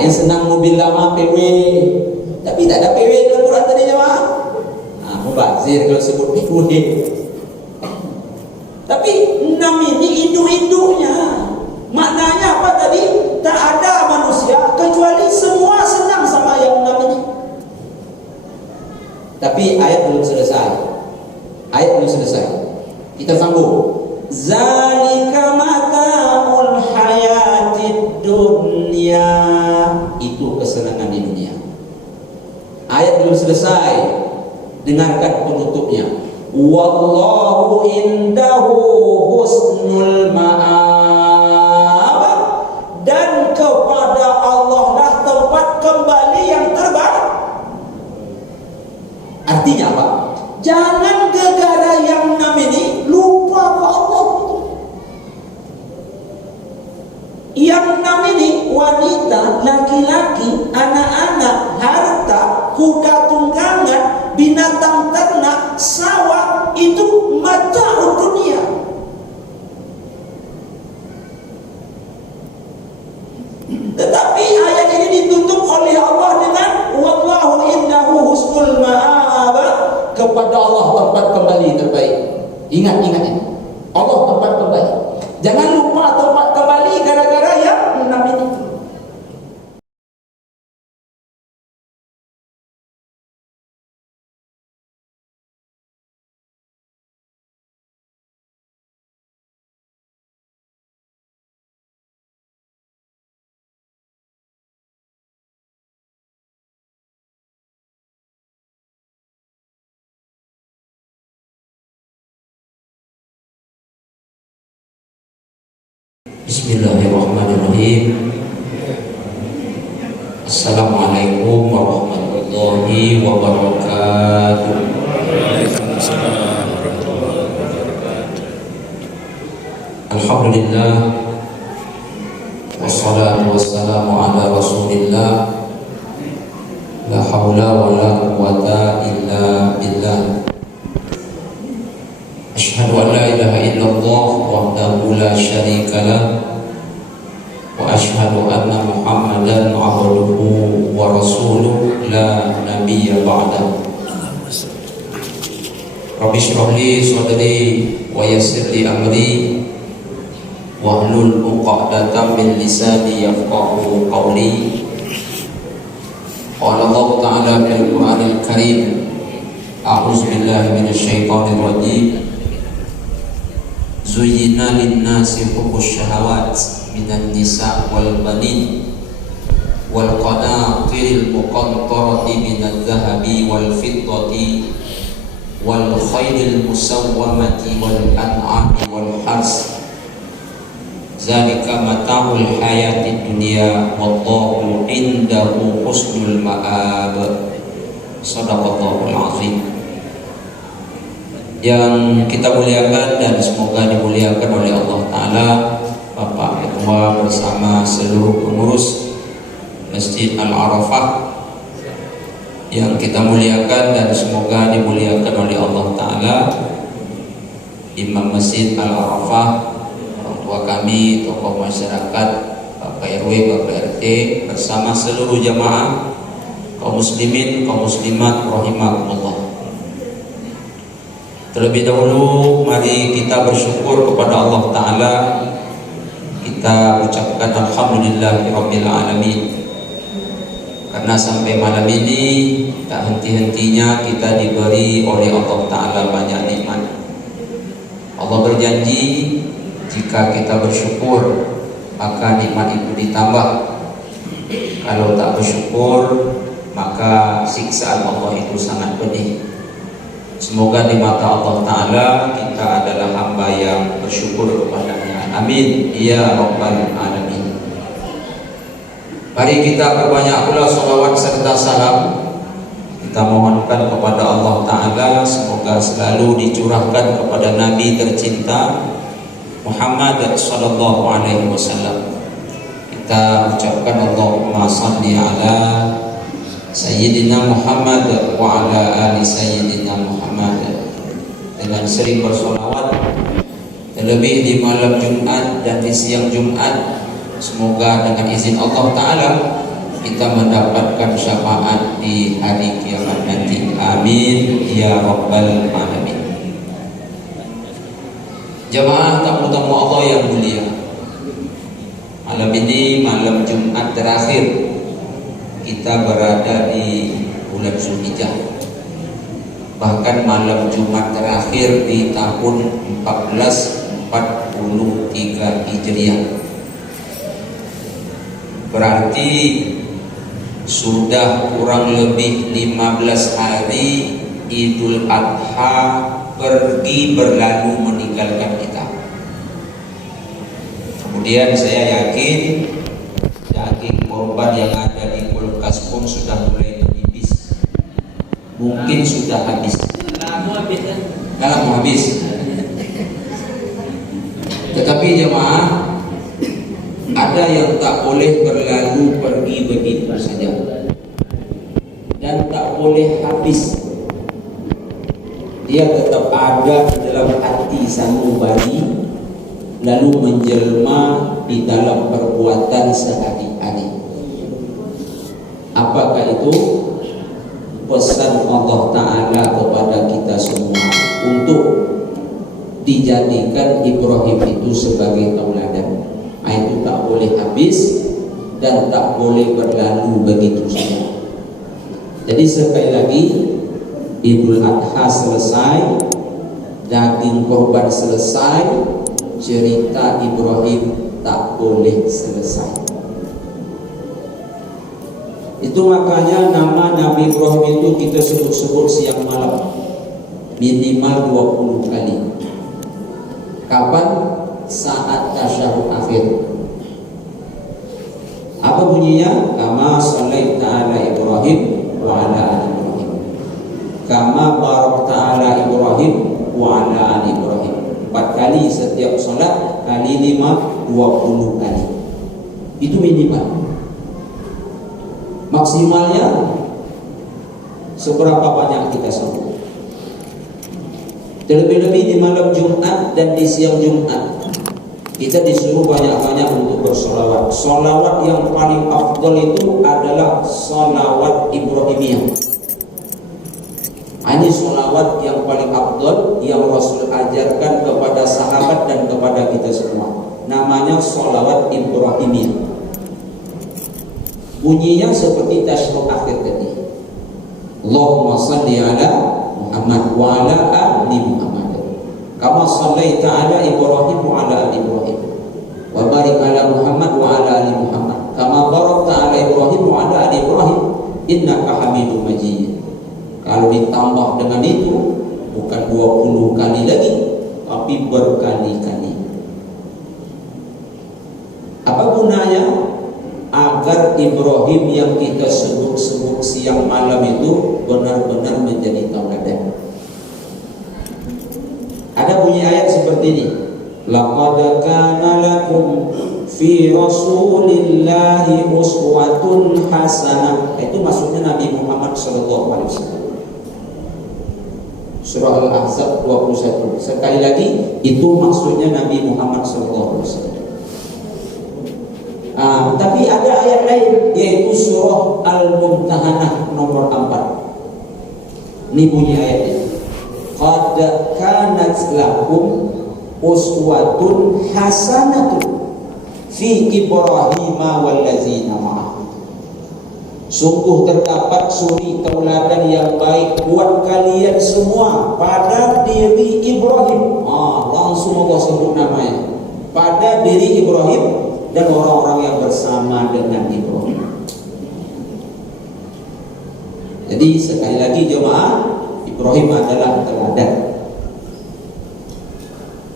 Ada yang senang mobil lama PW, tapi tak ada PW dalam Quran tadi jemaah. Mubazir kalau sebut PW. Tapi 6 ini induk-induknya. Maknanya apa tadi? Tak ada manusia kecuali semua senang sama yang 6 ini. Tapi ayat belum selesai. Kita sambung. Zalika mata'ul hayatid dunya. Itu kesenangan di dunia. Ayat belum selesai. Dengarkan penutupnya. Wallahu indahu husnul ma'ab. Dan kepada Allah lah tempat kembali yang terbaik. Artinya apa? Jangan gegara yang 6 ini lupa Allah. Yang 6 ini wanita, laki-laki, anak-anak, harta, kuda tunggangan, binatang ternak, sawah, itu mata'ud dunia. Tetapi ayat ini ditutup oleh Allah dengan wallahu innahu husnul ma'ab. Kepada Allah tempat kembali terbaik. Ingat ini. Allah tempat kembali. Jangan lupa tempat kembali gara-gara yang 6 ini. Bismillahirrahmanirrahim. Assalamualaikum warahmatullahi wabarakatuh. Waalaikumsalam warahmatullahi wabarakatuh. Alhamdulillah, wassalatu wassalamu ala rasulillah, la hawla wa la quwwata illa billah. Asyhadu an la ilaha illallah wahdahu la syarika lah, wa asyhadu anna Muhammadan abduhu wa rasuluh la nabiyya ba'dahu. Rabbi shrah li sadri wa yassir li amri wahlul 'uqdatam min lisani yafqahu qawli. Qala Allah ta'ala fil Qur'anil Karim, a'udzu billahi minasy syaithanir rajim. Zuyyina lin-nasi hubbus syahawat minan nisa' wal banin wal qanatiril muqantarati minadh dhahabi wal fiddati wal khaylil musawwamati wal an'ami wal hars. Zalika mata'ul hayatid dunya wallahu indahu husnul ma'ab. Shadaqallahul azim. Yang kita muliakan dan semoga dimuliakan oleh Allah Ta'ala, Bapak Ketua bersama seluruh pengurus Masjid Al-Arafah, yang kita muliakan dan semoga dimuliakan oleh Allah Ta'ala, Imam Masjid Al-Arafah, orang tua kami, tokoh masyarakat, Bapak RW, Bapak RT, bersama seluruh jamaah kaum muslimin, kaum muslimat rahimakumullah. Terlebih dahulu mari kita bersyukur kepada Allah Ta'ala. Kita ucapkan alhamdulillahirabbil alamin, karena sampai malam ini tak henti-hentinya kita diberi oleh Allah Ta'ala banyak nikmat. Allah berjanji jika kita bersyukur maka nikmat itu ditambah. Kalau tak bersyukur maka siksaan Allah itu sangat pedih. Semoga di mata Allah Ta'ala kita adalah hamba yang bersyukur kepadanya. Amin ya rabbal alamin. Mari kita perbanyak pula salawat serta salam. Kita mohonkan kepada Allah Ta'ala semoga selalu dicurahkan kepada Nabi tercinta Muhammad sallallahu alaihi wasallam. Kita ucapkan Allahumma salli ala Sayyidina Muhammad wa ala ali Sayyidina Muhammad dengan sering bersolawat, terlebih di malam Jumat dan di siang Jumat. Semoga dengan izin Allah Ta'ala kita mendapatkan syafaat di hari kiamat nanti. Amin ya rabbal alamin. Jamaah tamu-tamu Allah yang mulia, malam ini malam Jumat terakhir kita berada di bulan Zulhijjah, bahkan malam Jumat terakhir di tahun 1443 Hijriah. Berarti sudah kurang lebih 15 hari Idul Adha pergi berlalu meninggalkan kita. Kemudian saya yakin daging korban yang ada di kulkas pun sudah mulai menipis. Mungkin sudah habis. Kalau mau habis. Tetapi jemaah, ada yang tak boleh berlalu pergi begitu saja, dan tak boleh habis. Dia tetap ada di dalam hati sanubari, lalu menjelma di dalam perbuatan sehari-hari. Apakah itu? Pesan Allah Ta'ala kepada kita semua untuk dijadikan Ibrahim itu sebagai tauladan. Itu tak boleh habis dan tak boleh berlalu begitu saja. Jadi sekali lagi, Idul Adha selesai, daging korban selesai, cerita Ibrahim tak boleh selesai. Itu makanya nama Nabi Ibrahim itu kita sebut-sebut siang malam minimal 20 kali. Kapan? Saat tasyahud akhir. Apa bunyinya? Kama shallaita ala Ibrahim wa ala ali Ibrahim, kama barakta ala Ibrahim wa ala ali Ibrahim. 4 kali setiap salat, kali 5 20 kali. Itu minimal. Maksimalnya seberapa banyak kita sambut. Terlebih-lebih di malam Jumat dan di siang Jumat, kita disuruh banyak-banyak untuk bersolawat. Solawat yang paling afdal itu adalah solawat Ibrahimiyah. Ini solawat yang paling afdal yang Rasul ajarkan kepada sahabat dan kepada kita semua. Namanya solawat Ibrahimiyah. Bunyinya seperti tasyahud akhir tadi. Allahumma salli ala Muhammad wa ala ali Muhammad, kama shallaita ala Ibrahim wa ala ali Ibrahim, wa barik ala Muhammad wa ala ali Muhammad, kama barakta ala Ibrahim wa ala ali Ibrahim, innaka Hamidum Majid. Kalau ditambah dengan itu, bukan 20 kali lagi, tapi berkali-kali. Apa gunanya? Agar Ibrahim yang kita sebut-sebut siang malam itu benar-benar menjadi tauladan. Ada bunyi ayat seperti ini. Laqad kana lakum fi Rasulillahi uswatun hasanah. Itu maksudnya Nabi Muhammad sallallahu alaihi wasallam. Surah Al-Ahzab 21. Sekali lagi, itu maksudnya Nabi Muhammad sallallahu alaihi wasallam. Tapi ada ayat lain, yaitu surah Al-Mumtahanah nomor 4. Ini bunyi ayatnya. Qad kanat lakum uswatun hasanatun fi Ibrahim wallazina ma'ah. Sungguh terdapat suri tauladan yang baik buat kalian semua pada diri Ibrahim. Langsung Allah sebut namanya. Pada diri Ibrahim dan orang-orang yang bersama dengan Ibrahim. Jadi sekali lagi jemaah, Ibrahim adalah teladan.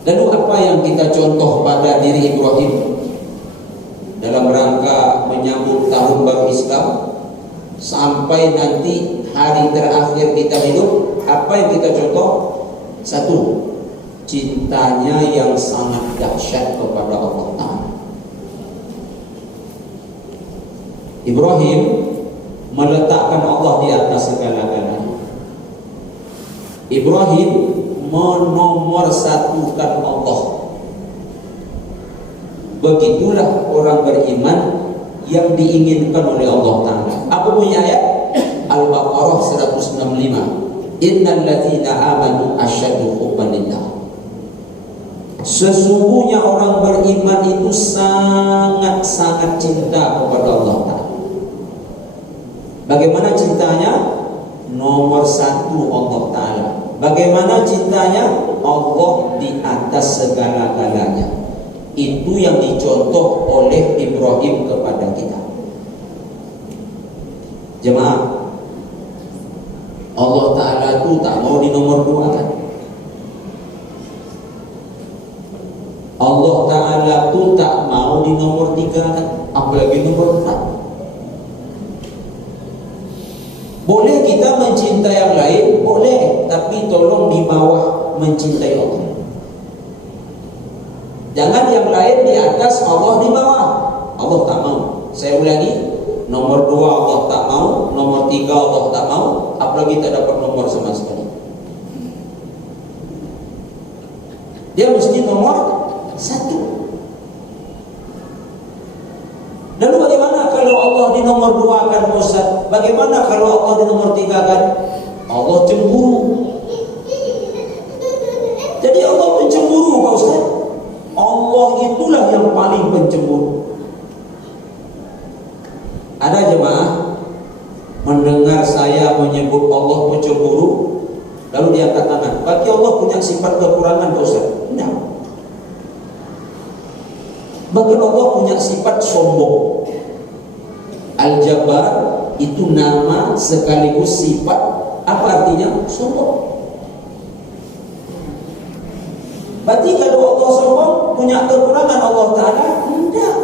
Lalu apa yang kita contoh pada diri Ibrahim dalam rangka menyambut tahun baru Islam sampai nanti hari terakhir kita hidup? Apa yang kita contoh? Satu, cintanya yang sangat dahsyat kepada Allah Ta'ala. Ibrahim meletakkan Allah di atas segala-galanya. Ibrahim menomorsatukan Allah. Begitulah orang beriman yang diinginkan oleh Allah Ta'ala. Apa punya ayat? Al-Baqarah 165. Innal ladzina amanu asyaddu hubban lillah. Sesungguhnya orang beriman itu sangat-sangat cinta kepada Allah Ta'ala. Bagaimana cintanya? Nomor satu Allah Ta'ala. Bagaimana cintanya? Allah di atas segala-galanya. Itu yang dicontoh oleh Ibrahim kepada kita. Jemaah, Allah Ta'ala itu tak mau di nomor dua kan? Allah Ta'ala itu tak mau di nomor tiga kan? Apalagi nomor empat. Boleh kita mencintai yang lain, boleh, tapi tolong di bawah mencintai Allah. Jangan yang lain di atas, Allah di bawah. Allah tak mau. Saya ulangi, nomor dua Allah tak mau, nomor tiga Allah tak mau, apalagi tak dapat nomor sama sekali. Dia mesti nomor satu. Lalu bagaimana kalau Allah di nomor dua kan Ustaz? Bagaimana kalau Allah di nomor tiga kan? Allah cemburu. Jadi Allah pencemburu Pak Ustaz. Allah itulah yang paling pencemburu. Ada jemaah mendengar saya menyebut Allah pencemburu, lalu dia angkat tangan. Bagi Allah punya sifat kekurangan Pak Ustaz? Tidak. Bahkan Allah punya sifat sombong. Al-Jabbar itu nama sekaligus sifat. Apa artinya? Sombong. Berarti kalau Allah sombong punya kekurangan Allah Ta'ala? Tidak.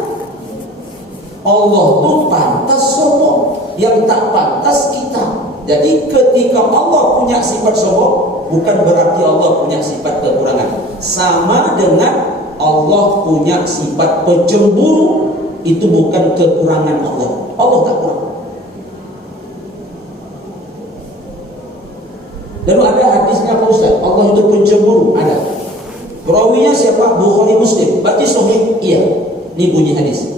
Allah itu pantas sombong. Yang tak pantas kita. Jadi ketika Allah punya sifat sombong, bukan berarti Allah punya sifat kekurangan. Sama dengan Allah punya sifat pencemburu, itu bukan kekurangan Allah. Allah tak kurang. Lalu ada hadisnya Pak Ustaz, Allah itu pencemburu, ada. Perawinya siapa? Bukhari Muslim. Berarti sahih? Iya. Ini bunyi hadis.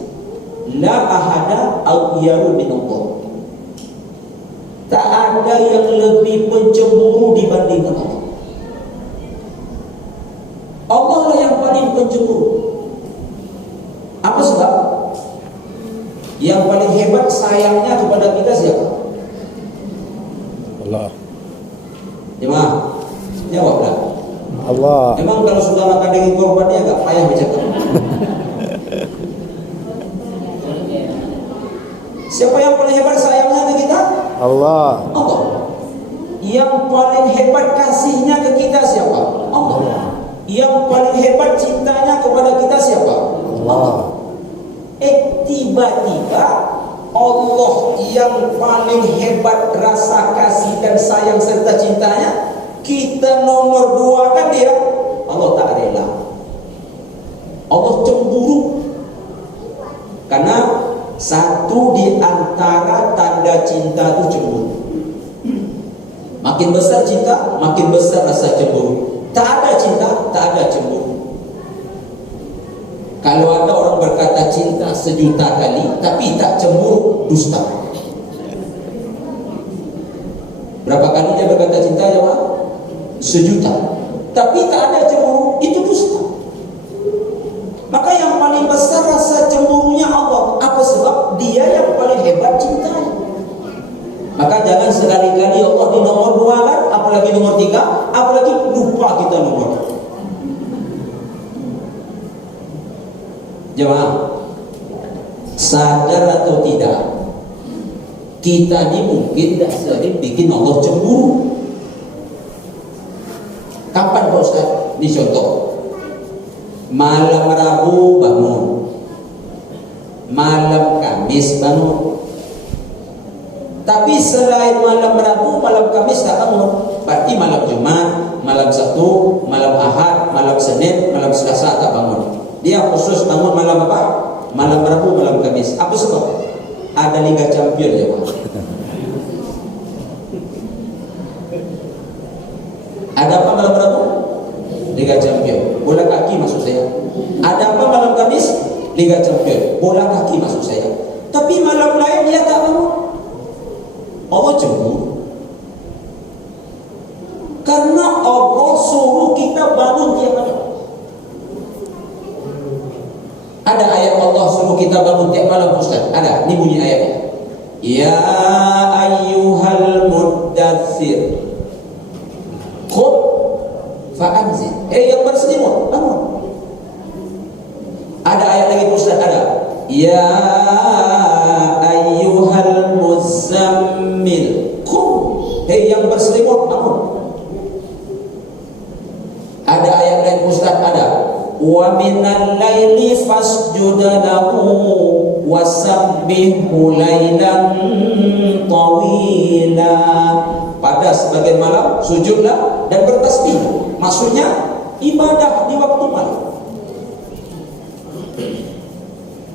La ahada aghyaru min Allah. Tak ada yang lebih pencemburu dibandingkan Allah. Allah lah yang paling pencemburu. Apa sebab? Yang paling hebat sayangnya kepada kita siapa? Allah. Jemaah, jawablah. Allah. Memang kalau sudah makan daging korban dia agak payah bercakap. Siapa yang paling hebat sayangnya ke kita? Allah. Allah. Yang paling hebat kasihnya ke kita siapa? Allah. Yang paling hebat cintanya kepada kita siapa? Allah. Tiba-tiba Allah yang paling hebat rasa kasih dan sayang serta cintanya, kita nomor dua kan dia. Allah tak rela. Allah cemburu. Karena satu di antara tanda cinta itu cemburu. Makin besar cinta, makin besar rasa cemburu. Tak ada cinta, tak ada cemburu. Kalau ada orang berkata cinta 1.000.000 kali tapi tak cemburu, dusta. Berapa kali dia berkata cinta jemaah? 1.000.000. Tapi tak ada cemburu, itu dusta. Maka yang paling besar rasa cemburunya Allah. Apa sebab? Dia yang paling hebat cintanya. Maka jangan sekali-kali Allah di nomor 2 kan, apalagi nomor 3, apalagi lupa kita nomor. Jemaah, sadar atau tidak, kita ini mungkin dah sering bikin Allah cemburu. Kapan Pak Ustaz? Ini contoh. Malam Rabu bangun, malam Kamis bangun. Tapi selain malam Rabu, malam Kamis tak bangun. Berarti malam Jumat, malam Sabtu, malam Ahad, malam Senin, malam Selasa tak bangun. Dia khusus bangun malam apa? Malam Rabu, malam Kamis. Apa sebab? Ada Liga Champion ya Pak. Ada apa malam Rabu? Liga Champion. Bola kaki maksud saya. Ada apa malam Kamis? Liga Champion. Bola kaki maksud saya. Tapi tapi malam lain dia tak bangun. Allah cemburu. Karena Allah suruh kita bangun tiap malam. Ada ayat Allah suruh kita bangun tiap malam, Ustaz? Ada. Ini bunyi ayatnya. Ya ayyuhal muddathir qum fa'anzir. Yang berselimut, bangun. Ada ayat lagi, Ustaz? Ada. Ya ayyuhal muzammil qum. Yang berselimut, bangun. Ada ayat lain, Ustaz? Ada. Wa minal laili fasjud lahu wasabbihhu lailan tawila. Pada sebagian malam sujudlah dan bertasbih. Maksudnya ibadah di waktu malam.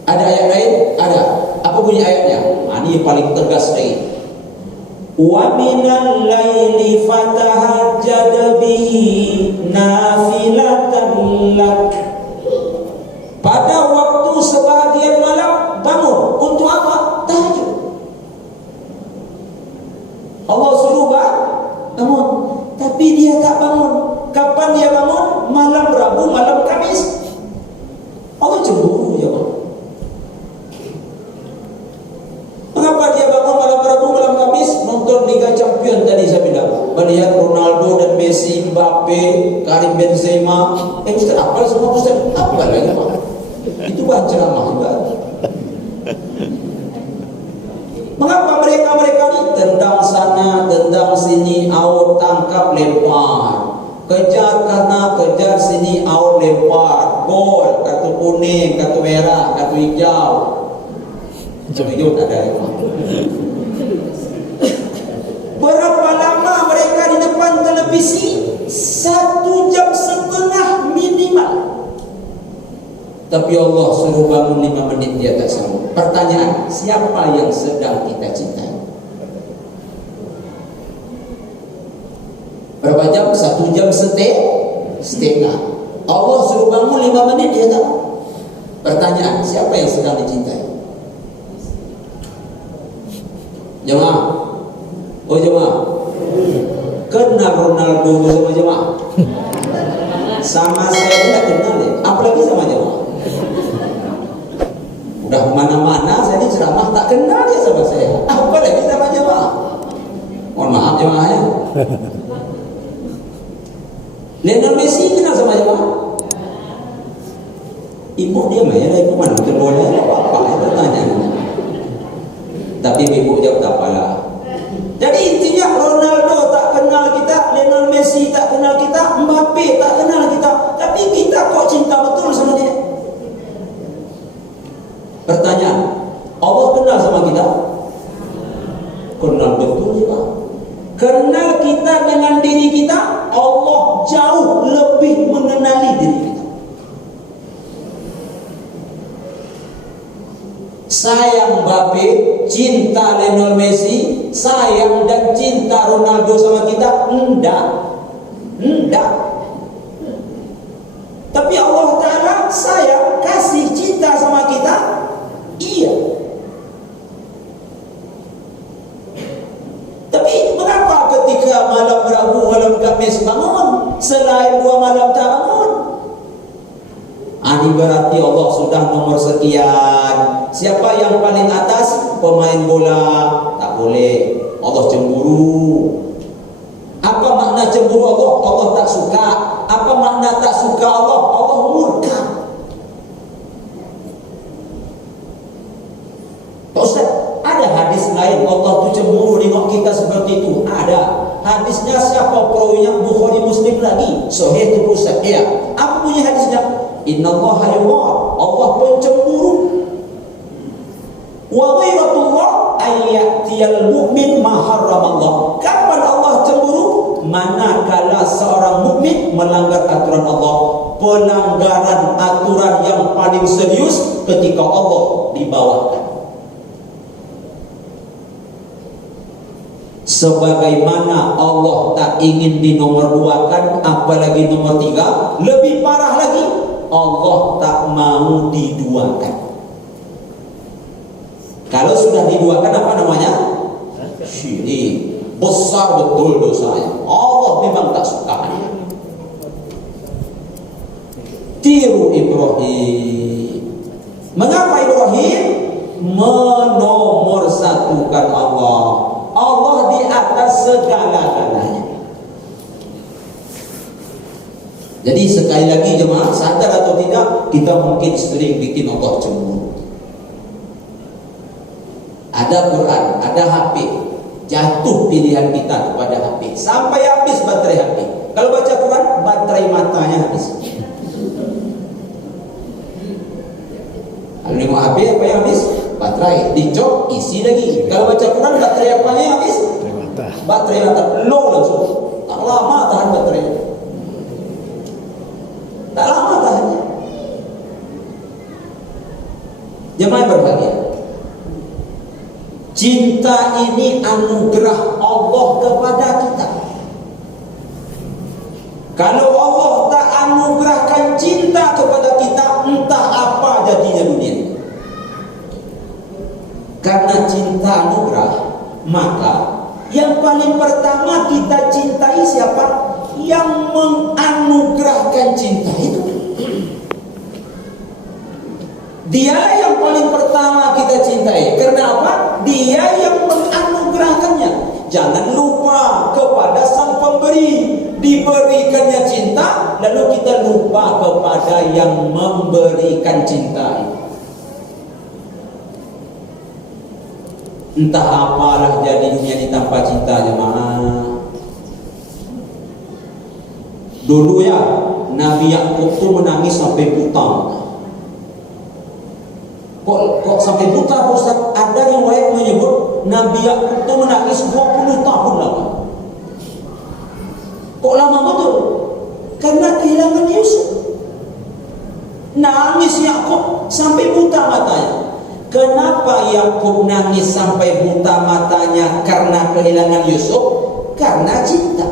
Ada ayat lain? Ada. Apa bunyi ayatnya? Ini yang paling tegas lagi. Wa minal laili fatahajjad bihi nafilatan lak. Pada waktu sebahagian malam bangun. Untuk apa? Tahajud. Allah suruh bangun, tapi dia tak bangun. Kapan dia bangun? Malam Rabu, malam Kamis. Allah cemburu, ya Allah. Mengapa dia bangun malam Rabu, malam Kamis? Nonton Liga Champion tadi saya bilang. Melihat Ronaldo dan Messi, Mbappe, Karim Benzema. Ustaz, apa semua Ustaz? Apa lagi Pak? Itu bahan ceramah juga. Mengapa mereka ni tendang sana, tendang sini, out, tangkap, lempar. Kejar kanan, kejar sini, out, lempar. Gol, kartu kuning, kartu merah, kartu hijau. Kartu hijau tak ada lempar. Berapa lama mereka di depan televisi? 1,5 jam minimal. Tapi Allah suruh bangun 5 menit dia tak sanggup. Pertanyaan, siapa yang sedang kita cintai? Berapa jam? 1,5 jam. Allah suruh bangun 5 menit dia tak. Pertanyaan, siapa yang sedang dicintai? Jemaah. Oh jemaah. Kenal Ronaldo sama jemaah? Sama saya tidak kenal ya. Apalagi sama jemaah. Udah mana-mana saya ini ceramah tak kenal ya sama saya. Apalagi sama jemaah. Mohon maaf jemaah ya. Lionel Messi kenal sama jemaah? Ibu dia mah ya, ibu mana nonton bola apa ya bertanya. Tapi ibu jawab tak apalah. Jadi intinya Ronaldo tak kenal kita, Lionel Messi tak kenal kita, Mbappe tak kenal kita, tapi kita kok cinta betul sama dia. Pertanyaan, Allah kenal sama kita? Kenal betul juga. Kenal kita dengan diri kita, Allah jauh lebih mengenali diri kita. Sayang Mbappe, cinta Lionel Messi, sayang dan cinta Ronaldo sama kita? Enggak. Tapi Allah Ta'ala sayang, kasih cinta sama kita? Iya. Tapi mengapa ketika malam Rabu, malam Kamis bangun, selain 2 malam tak bangun? Ini berarti Allah sudah nomor sekian. Siapa yang paling atas? Pemain bola. Tak boleh. Allah cemburu. Apa makna cemburu Allah? Allah tak suka. Apa makna tak suka Allah? Allah murka. Pak Ustaz, ada hadis lain Allah tu cemburu tengok kita seperti itu? Ada. Hadisnya siapa perawinya? Bukhari Muslim lagi. Sahih tu Ustaz. Ya. Apa punya hadisnya? Innallaha yughar. Allah pun cemburu. Wa ghairatullah ayyatiyal mu'min ma harramallah. Kapan Allah cemburu? Manakala seorang mukmin melanggar aturan Allah. Pelanggaran aturan yang paling serius ketika Allah dibawakan. Sebagaimana Allah tak ingin dinomor-duakan, apalagi nomor 3, lebih parah lagi, Allah tak mau diduakan. Kalau diduakan apa namanya? Syirik. Besar betul dosanya. Allah memang tak suka. Tiru Ibrahim. Mengapa Ibrahim menomorsatukan Allah? Allah di atas segala-galanya. Jadi sekali lagi jemaah, sadar atau tidak, kita mungkin sering bikin Allah cemburu. Ada Quran, ada HP, jatuh pilihan kita kepada HP sampai habis baterai HP. Kalau baca Quran, baterai matanya habis. Kalau nengok HP, apa yang habis? Baterai. Dicok, isi lagi. Kalau baca Quran, baterai apanya yang habis? Baterai mata. Low langsung. Tak lama tahan baterai. Tak lama tahannya. Jemaah berbahagia. Cinta ini anugerah Allah kepada kita. Kalau Allah tak anugerahkan cinta kepada kita, entah apa jadinya dunia. Karena cinta anugerah, maka yang paling pertama kita cintai siapa? Yang menganugerahkan cinta itu. Dialah yang paling pertama kita cintai. Karena apa? Dia yang menganugerahkannya. Jangan lupa kepada sang pemberi. Diberikannya cinta, lalu kita lupa kepada yang memberikan cinta itu. Entah apalah jadi dunia ini tanpa cinta, jemaah. Dulu ya, Nabi Yakub itu menangis sampai buta. Kok sampai buta, Ustaz? Ada riwayat menyebut Nabi Yakub itu menangis 20 tahun lama. Kok lama betul? Karena kehilangan Yusuf. Nangis Yakub sampai buta matanya. Kenapa Yakub nangis sampai buta matanya? Karena kehilangan Yusuf? Karena cinta.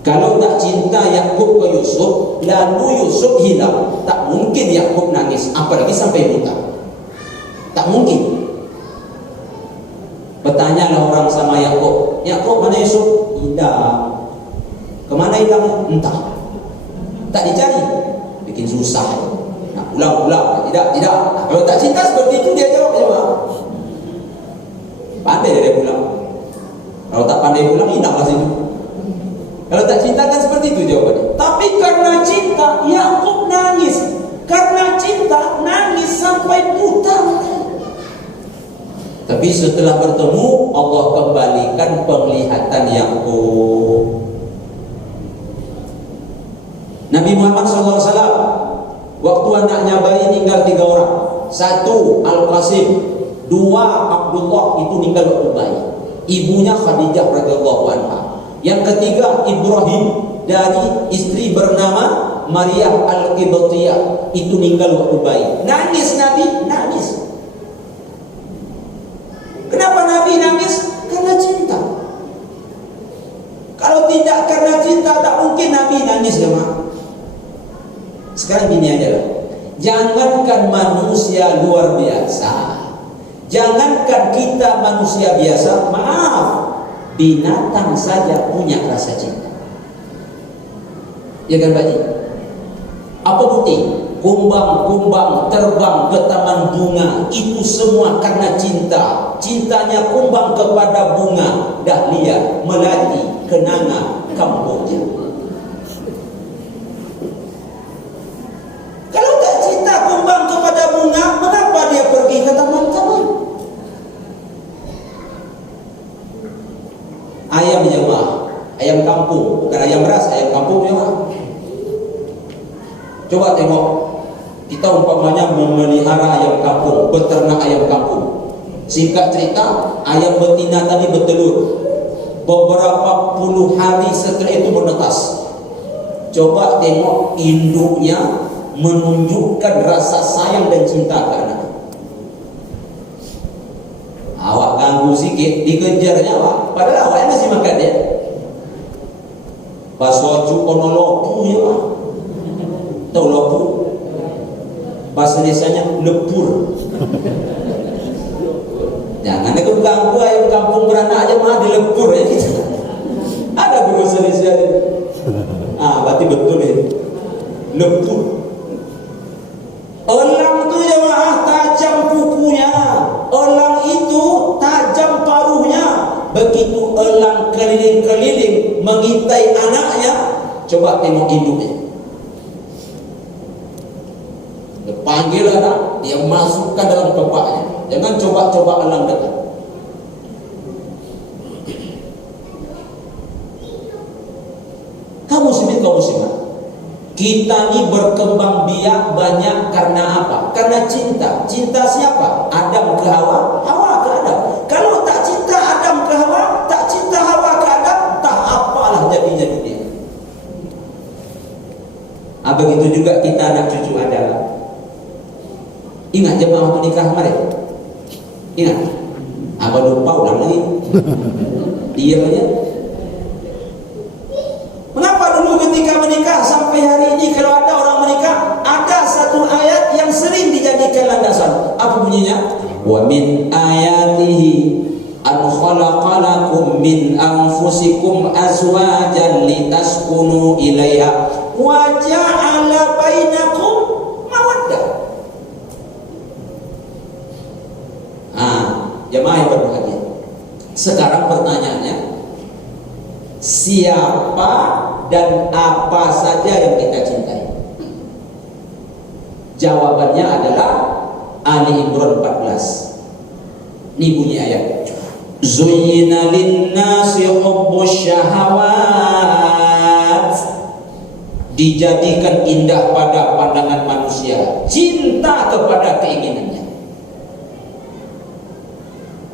Kalau tak cinta Yakub ke Yusuf, lalu Yusuf hilang, tak mungkin Yakub nangis, apalagi sampai buta. Tak mungkin. Bertanyalah orang sama Yakub, Yakub mana Yusuf? Hilang. Kemana hilang? Entah. Tak dicari, bikin susah. Nak pulang. Tidak. Nah, kalau tak cinta seperti itu dia jawab. Pandai dia pulang. Kalau tak pandai pulang, hilanglah situ. Kalau tak cinta kan seperti itu jawabannya. Tapi karena cinta, Yakub nangis. Karena cinta, nangis sampai buta. Tapi setelah bertemu, Allah kembalikan penglihatan Yakub. Nabi Muhammad SAW, waktu anaknya bayi tinggal 3 orang. 1 Al-Qasim, 2 Abdullah, itu tinggal waktu bayi. Ibunya Khadijah radhiyallahu anha. Yang ketiga Ibrahim, dari istri bernama Maria Al-Qibtiyah, itu meninggal waktu bayi. Nangis Nabi, nangis. Kenapa Nabi nangis? Karena cinta. Kalau tidak karena cinta, tak mungkin Nabi nangis, jemaah. Sekarang gini aja lah. Jangankan manusia luar biasa, jangankan kita manusia biasa, maaf, binatang saja punya rasa cinta. Ya kan Pak Ji? Apa bukti? Kumbang-kumbang terbang ke taman bunga, itu semua karena cinta. Cintanya kumbang kepada bunga dahlia, melati, kenanga, Kamboja. Kalau tak cinta kumbang kepada bunga, mengapa dia pergi ke taman-taman? Ayam jemaah, ayam kampung, bukan ayam beras, ayam kampung jemaah. Coba tengok, kita umpamanya memelihara ayam kampung, beternak ayam kampung. Singkat cerita, ayam betina tadi bertelur. Beberapa puluh hari setelah itu menetas. Coba tengok induknya menunjukkan rasa sayang dan cinta ke anak. Awak ganggu sikit, dikejarnya awak. Padahal awak masih makan dia. Pas waju kono lopu ya Pak. Tahu lopu? Bahasa desanya lepur. Jangan aku ganggu ayam kampung beranak aja mah dilebur ya gitu. Ada guru Indonesia ini. Berarti betul ini. Lebur. Elang itu jemaah tajam kukunya. Elang itu tajam paruhnya. Begitu elang keliling-keliling mengintai anaknya, coba tengok induknya. Dia panggil anak, dia masukkan dalam kepaknya. Jangan coba-coba elang dekat. Kamu muslimat, kita ini berkembang biak banyak karena apa? Karena cinta. Cinta siapa? Adam ke Hawa, Hawa ke Adam. Kalau tak cinta Adam ke Hawa, tak cinta Hawa ke Adam, tak apalah jadinya dunia. Begitu juga kita anak cucu Adam. Ingat jemaah waktu nikah kemarin? Ingat? Lupa ulang lagi. Diam aja. Mengapa dulu ketika menikah sampai hari ini kalau ada orang menikah, ada satu ayat yang sering dijadikan landasan. Apa bunyinya? Wa min ayatihi an khalaqalakum min anfusikum azwajan litaskunu ilaiha wa ja'ala bainakum mawaddah. Jemaah yang berbahagia. Sekarang pertanyaannya, siapa dan apa saja yang kita cintai? Jawabannya adalah Ali Imran 14. Ini bunyi ayat. Zuyyina lin-nasi hubbus syahawat. Dijadikan indah pada pandangan manusia cinta kepada keinginannya.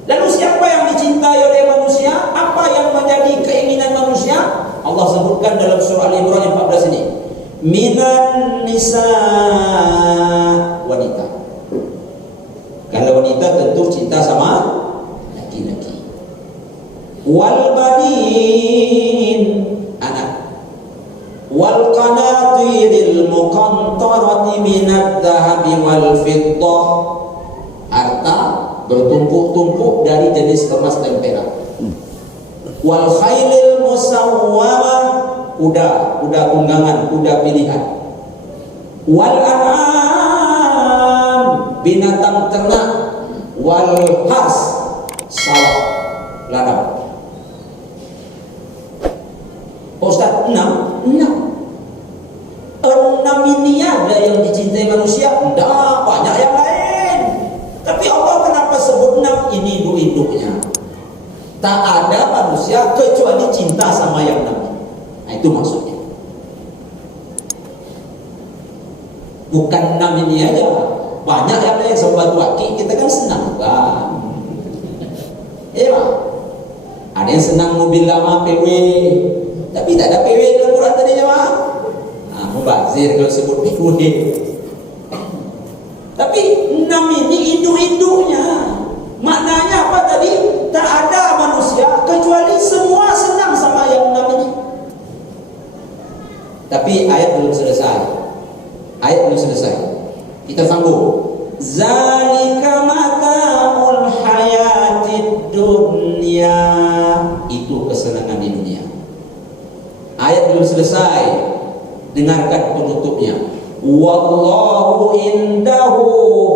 Lalu siapa yang dicintai oleh manusia? Apa yang menjadi keinginan manusia? Allah sebutkan dalam surah Al-Imran 14 ini. Minan nisa, wanita. Kalau wanita tentu cinta sama laki-laki. Wal banin, anak. Wal qanatiril muqantarati minad dhahabi wal fiddah, harta bertumpuk-tumpuk dari jenis emas dan perak. Wal khailil musawwamah, kuda tunggangan, kuda pilihan. Wal an'am, binatang ternak. Wal hars, sawah, ladang. Ustaz, 6 ini ada yang dicintai manusia? Tidak, banyak yang lain. Tapi Allah kenapa sebut 6? Ini induk-induknya. Tak ada manusia kecuali cinta sama yang 6. Nah, itu maksudnya. Bukan 6 ini aja, banyak yang lain. Sobat waki kita kan senang kan? Iya Pak. Ada yang senang mobil lama PW, tapi tak ada PW dalam Quran tadi ya Pak. Mubazir kalau sebut PW. Tapi 6 ini induk-induknya. Maknanya apa tadi? Tak ada manusia kecuali semua senang sama yang 6 ini. Tapi ayat belum selesai. Kita sambung. Zalika mata'ul hayatid dunya. Itu kesenangan di dunia. Ayat belum selesai. Dengarkan penutupnya. Wallahu indahu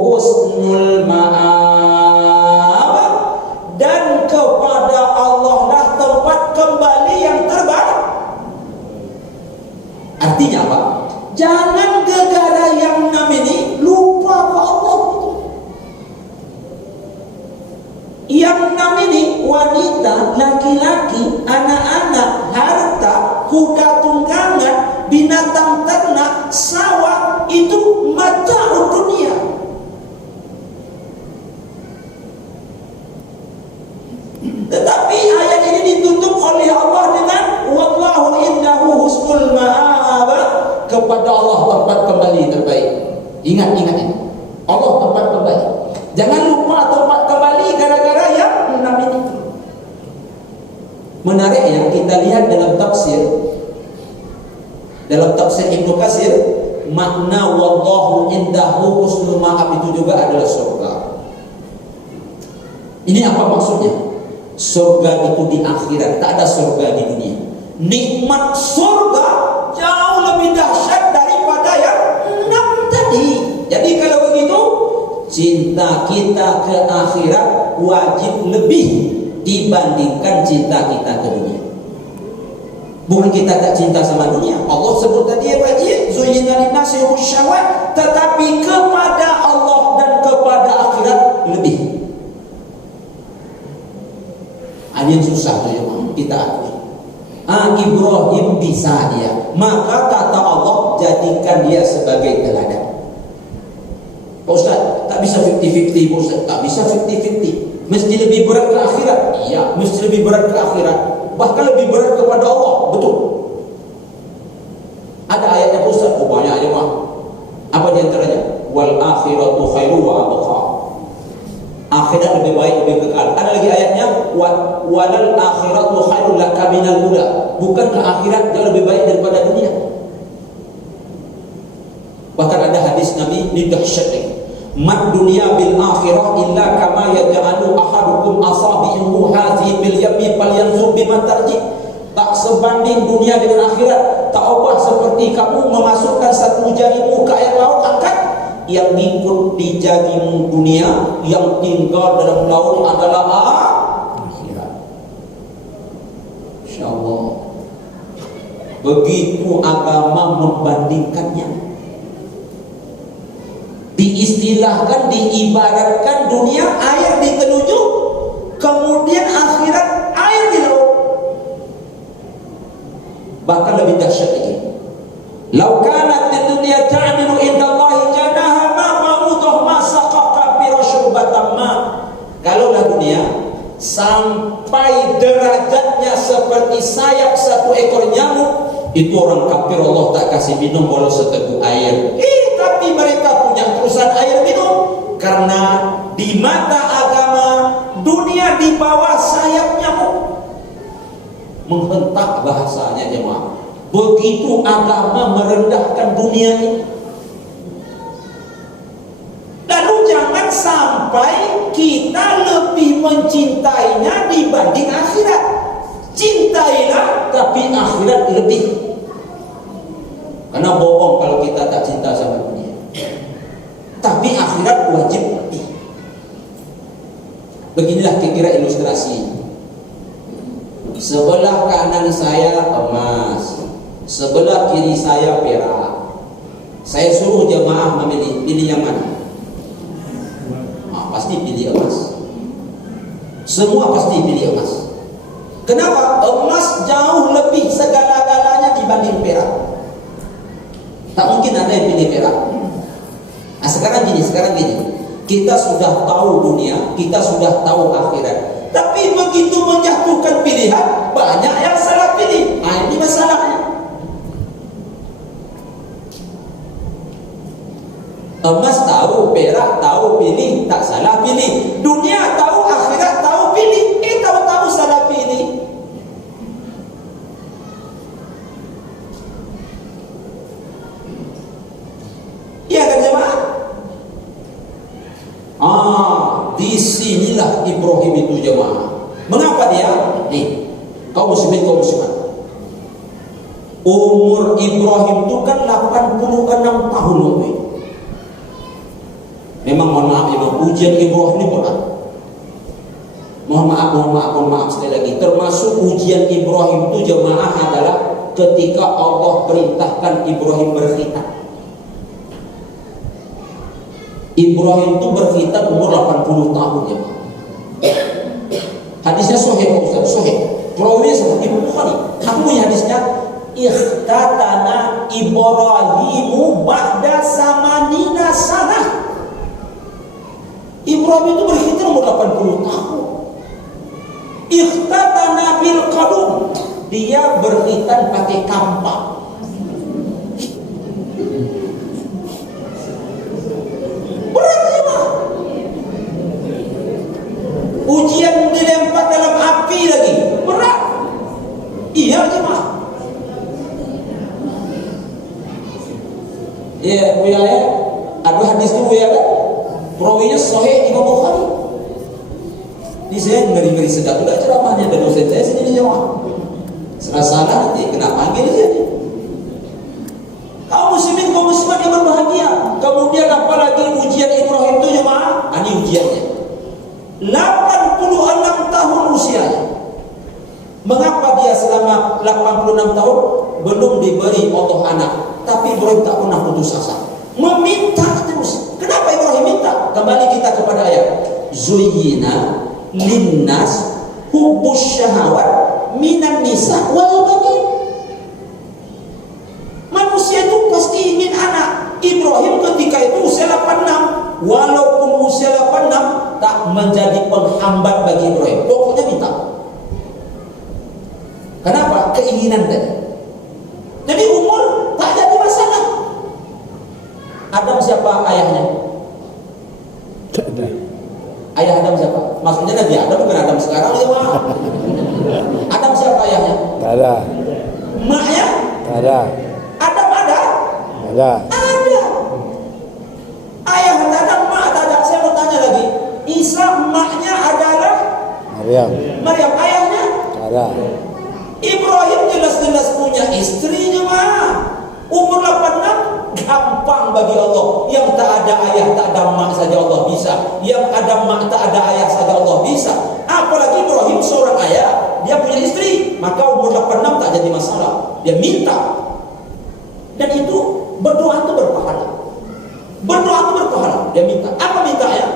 husnul ma'ab, dan kepada Allah lah tempat kembali yang terbaik. Artinya apa? Jangan gegara yang 6 ini lupa ke Allah. Yang 6 ini wanita, laki-laki, anak-anak, harta, kuda tunggangan, binatang ternak, sawah, itu mata'ud dunia. Tetapi ayat ini ditutup oleh Allah dengan wallahu indahu husnul ma'ab, kepada Allah tempat kembali terbaik. Ingat ini. Allah tempat kembali. Jangan lupa tempat kembali gara-gara yang 6 ini. Menarik ya, kita lihat dalam tafsir Ibnu Katsir, makna wallahu indahu husnul ma'ab itu juga adalah surga. Ini apa maksudnya? Surga itu di akhirat, tak ada surga di dunia. Nikmat surga jauh lebih dahsyat daripada yang 6 tadi. Jadi kalau begitu, cinta kita ke akhirat wajib lebih dibandingkan cinta kita ke dunia. Bukan kita tak cinta sama dunia. Allah sebut tadi wajib zuyyina linnasi syahwat, tetapi kepada Allah dan kepada akhirat lebih. Ini yang susah tuh ya, kita akui. Ibrahim bisa dia, maka kata Allah jadikan dia sebagai teladan. Pak Ustaz, tak bisa 50-50 Pak Ustaz, tak bisa 50-50. Mesti lebih berat ke akhirat. Iya, mesti lebih berat ke akhirat. Bahkan lebih berat kepada Allah, betul. Ada ayatnya Pak Ustaz, banyak ayat mah. Apa di antaranya? Wal akhiratu khairu wa abqa. Akhirat lebih baik, lebih kekal. Ada lagi ayatnya walal akhiratu khairul laka minal ula. Bukankah akhirat jauh lebih baik daripada dunia? Bahkan ada hadis Nabi ini dahsyat lagi. Mad dunya bil akhirah illa kama yaj'alu ahadukum asabi'ahu hadhihi bil yami falyanzur bima tarji. Tak sebanding dunia dengan akhirat. Tak ubah seperti kamu memasukkan satu jarimu ke air laut, angkat. Yang ngikut di jarimu dunia, yang tinggal dalam laut adalah akhirat. Insyaallah. Begitu agama membandingkannya. Diistilahkan, diibaratkan dunia air di telunjuk, kemudian akhirat air di laut. Bahkan lebih dahsyat lagi. Lau kanat dunya ta'dilu indallahi janaha ma ba'udah ma saqaqa bi rasyubatam ma. Kalaulah dunia sampai derajatnya seperti sayap satu ekor nyamuk, itu orang kafir Allah tak kasih minum walau seteguk air. Tapi mereka punya perusahaan air minum, karena di mata agama dunia di bawah sayap nyamuk. Menghentak bahasanya jemaah. Begitu agama merendahkan dunia ini. Lalu jangan sampai kita lebih mencintainya dibanding akhirat. Cintailah, tapi akhirat lebih. Karena bohong kalau kita tak cinta sama dunia. Tapi akhirat wajib lebih. Beginilah kira-kira ilustrasi. Sebelah kanan saya emas, sebelah kiri saya perak. Saya suruh jemaah memilih, pilih yang mana? Pasti pilih emas. Semua pasti pilih emas. Kenapa? Emas jauh lebih segala-galanya dibanding perak. Tak mungkin ada yang pilih perak. Nah, sekarang gini. Kita sudah tahu dunia, kita sudah tahu akhirat. Tapi begitu menjatuhkan pilihan, banyak yang salah pilih. Ini masalahnya. Emas tahu, perak tahu, pilih, tak salah pilih. Dunia tahu, akhirat tahu, pilih. Tahu-tahu salah pilih. Iya kan jemaah? Disinilah Ibrahim itu jemaah. Mengapa dia? Nih, kaum muslimin, kaum muslimat. Umur Ibrahim itu kan 86 tahun waktu itu. Memang mohon maaf, ujian Ibrahim ini berat. Mohon maaf sekali lagi. Termasuk ujian Ibrahim itu jemaah adalah ketika Allah perintahkan Ibrahim berkhitan. Ibrahim itu berkhitan umur 80 tahun ya. Hadisnya sahih Ustaz, sahih. Perawinya seperti Bukhari. Aku punya hadisnya, ikhtatana Ibrahimu ba'da samanina sanah. Ibrahim itu berkhitan umur 80 tahun. Ikhtatana bil qadum. Dia berkhitan pakai kampak. Ujian dilempar dalam api lagi, berat. Iya jemaah. Ya, ada hadis itu ya kan? Perawinya sahih Imam Bukhari. Ini saya ngeri-ngeri sedap juga ceramahnya dan dosen saya sini jawab. Setelah salah nanti kena panggil saja. Kaum muslimin, kaum muslimat yang berbahagia. Kemudian apalagi ujian Ibrahim itu jemaah, ini ujiannya. 86 tahun usianya. Mengapa dia selama 86 tahun belum diberi Allah anak? Tapi Ibrahim tak pernah putus asa. Meminta terus. Kenapa Ibrahim minta? Kembali kita kepada ayat. Zuyyina linnas hubbus syahawat minan nisa wal banin. Manusia itu pasti ingin anak. Ibrahim ketika itu usia 86. Walaupun usia 86 tak menjadi penghambat bagi Ibrahim. Pokoknya minta. Kenapa? Keinginan tadi. Jadi umur tak jadi masalah. Adam siapa ayahnya? Tak ada. Ayah Adam siapa? Maksudnya Nabi Adam bukan Adam sekarang ya, Pak. Adam siapa ayahnya? Tak ada. Maknya? Tak ada. Adam ada? Ada. Ada. Ayah tak ada, mak tak ada. Saya mau tanya lagi. Isa maknya adalah Maryam. Maryam, ayahnya? Tak ada. Ibrahim jelas-jelas punya istri jemaah. Umur 86 gampang bagi Allah. Yang tak ada ayah, tak ada mak saja Allah bisa. Yang ada mak, tak ada ayah saja Allah bisa. Apalagi Ibrahim seorang ayah, dia punya istri. Maka umur 86 tak jadi masalah. Dia minta. Dan itu berdoa itu berpahala. Berdoa itu berpahala. Dia minta. Apa mintanya?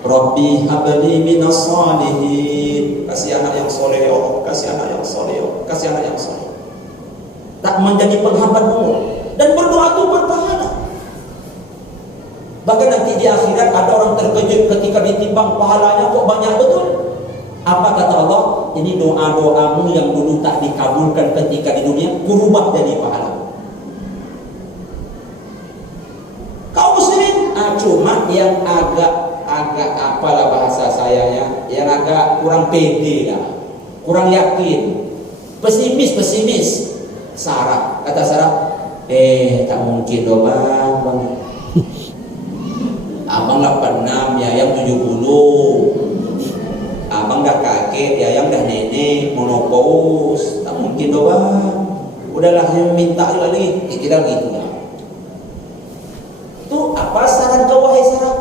Rabbi habli minas salihin. Kasih anak yang soleh, kasih anak yang soleh, kasih anak yang soleh. Tak menjadi penghambat umur. Dan berdoa itu berpahala. Bahkan nanti di akhirat ada orang terkejut ketika ditimbang pahalanya kok banyak betul. Apa kata Allah? Ini doa-doamu yang dulu tak dikabulkan ketika di dunia, kurubah jadi pahala. Kaum muslimin, cuma yang agak apalah bahasa sayanya, yang agak kurang pede lah, kurang yakin, pesimis. Sarah, kata Sarah, tak mungkin dong bang. Abang 86, ya yang 70. Abang dah kakek, ya yang dah nenek, monopause. Tak mungkin dong bang. Udahlah, yang minta juga lagi. Kira gitu lah. Itu apa saran kau wahai Sarah?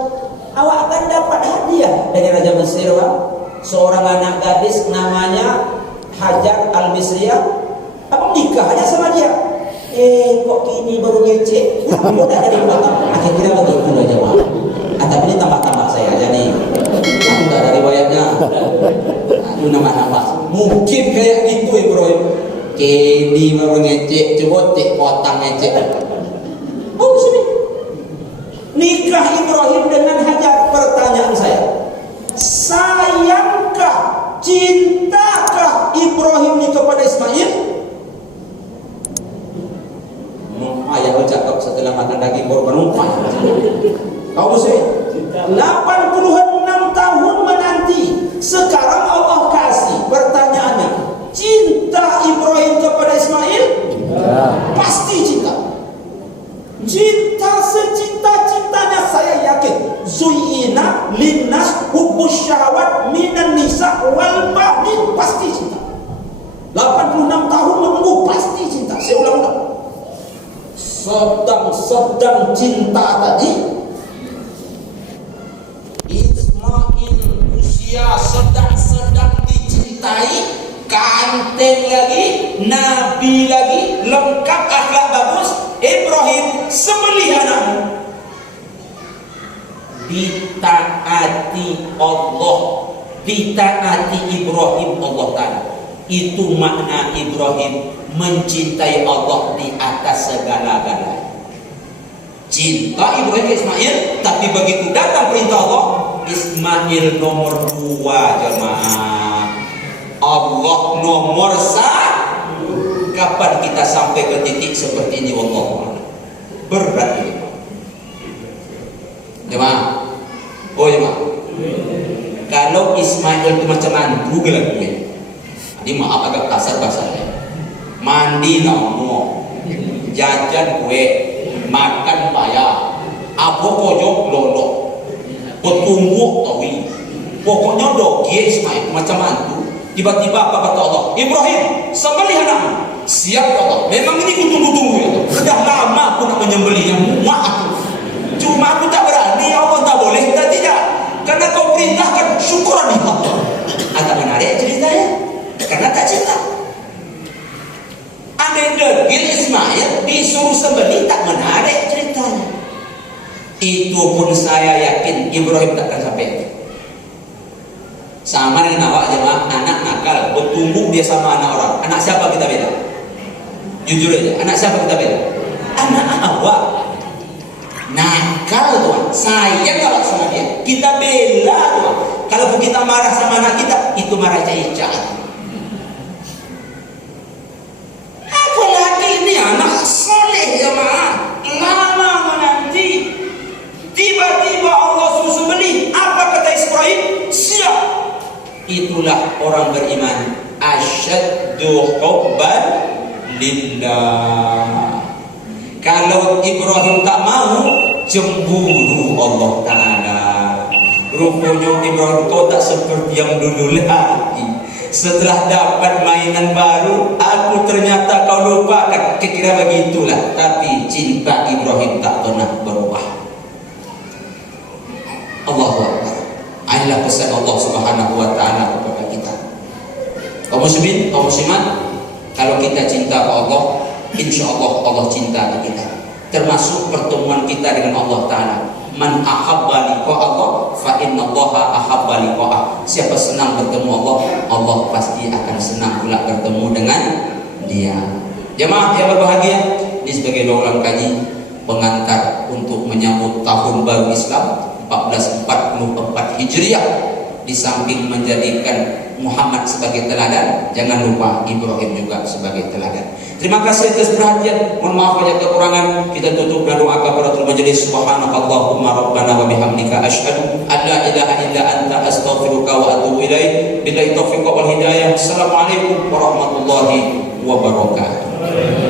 Awak akan dapat hadiah dari Raja Mesir, bang. Seorang anak gadis namanya Hajar Al-Misriyah. Abang nikah aja sama dia. Kok kini baru ngecek? Udah dari belakang. Akhirnya begitu aja, bang. Tapi ini tambah-tambah saya aja nih. Aku tak ada riwayatnya. Aduh, nambah-nambah. Mungkin kayak gitu Ibrahim. Kini baru ngecek. Coba cek potang ngecek. Oh, sini. Nikah Ibrahim dengan Hajar. Pertanyaan saya, sayangkah, cintakah Ibrahim ini kepada Ismail? Ayah cakap setelah makan daging baru penumpang. Kau muslim 86 tahun menanti. Sekarang Allah kasih. Pertanyaannya, cinta Ibrahim kepada Ismail? Pasti cinta. Cinta secinta-cintanya, saya yakin. Zuyyina linnas hubbus syahawat minan nisa wal banin. Pasti cinta. 86 tahun menunggu, pasti cinta. Saya ulang-ulang. Sedang cinta tadi. Ismail usia sedang dicintai, ganteng lagi, nabi lagi, lengkap akhlak bagus. Ibrahim sembelih anakmu. Ditaati Allah, ditaati Ibrahim Allah Ta'ala. Itu makna Ibrahim mencintai Allah di atas segala-galanya. Cinta Ibrahim ke Ismail, tapi begitu datang perintah Allah, Ismail nomor 2 jemaah. Allah nomor 1. Kapan kita sampai ke titik seperti ini, wallah? Berat ini, jemaah. Oh jemaah, kalau Ismail itu macam mantu gelap gue. Ini maaf agak kasar bahasanya. Mandi namo, jajan kue, makan payah, apa kojok lolo, petumbuh tawi, Pokoknya dia Ismail macam mantu. Tiba-tiba apa kata Allah? Ibrahim, sembelih anakmu. Siap ya Allah. Memang ini kutunggu-tunggu ya Allah. Sudah lama aku nak menyembelihnya. Muak aku. Cuma aku tak berani. Ya Allah tak boleh, tak tidak. Karena kau perintahkan, syukuran ya Allah. Agak menarik ceritanya. Karena tak cinta. Ada degil Ismail disuruh sembelih, tak menarik ceritanya. Itu pun saya yakin Ibrahim takkan sampai. Sama dengan awak jemaah, anak nakal, bertumbuh dia sama anak orang. Anak siapa kita bela? Jujur aja, anak siapa kita bela? Anak awak. Nakal tuan, sayang awak sama dia. Kita bela tuan. Kalau kita marah sama anak kita, itu marah ica-ica. Apalagi ini anak soleh jemaah, lama menanti. Tiba-tiba Allah suruh beli. Apa kata Ibrahim? Siap. Itulah orang beriman. Asyaddu hubban lillah. Kalau Ibrahim tak mau, cemburu Allah Ta'ala. Rupanya Ibrahim kau tak seperti yang dulu lagi. Setelah dapat mainan baru, aku ternyata kau lupakan. Kira-kira begitulah. Tapi cinta Ibrahim tak pernah berubah. Allahu Akbar. Inilah pesan Allah Subhanahu wa taala kepada kita. Kaum muslimin, kaum muslimat, kalau kita cinta kepada Allah, insyaallah Allah cinta kepada kita. Termasuk pertemuan kita dengan Allah Taala. Man ahabba liqa Allah fa innallaha ahabba liqa'ah. Siapa senang bertemu Allah, Allah pasti akan senang pula bertemu dengan dia. Jemaah yang berbahagia, ini sebagai dorongan kaji pengantar untuk menyambut tahun baru Islam 1444 Hijriah. Di samping menjadikan Muhammad sebagai teladan, jangan lupa Ibrahim juga sebagai teladan. Terima kasih atas perhatian. Mohon maaf banyak kekurangan. Kita tutup dengan doa kafaratul majelis. Subhanakallahumma rabbana wa bihamdika asyhadu an la ilaha illa anta astaghfiruka wa atubu ilaik. Billahi taufiq wal hidayah. Assalamualaikum warahmatullahi wabarakatuh.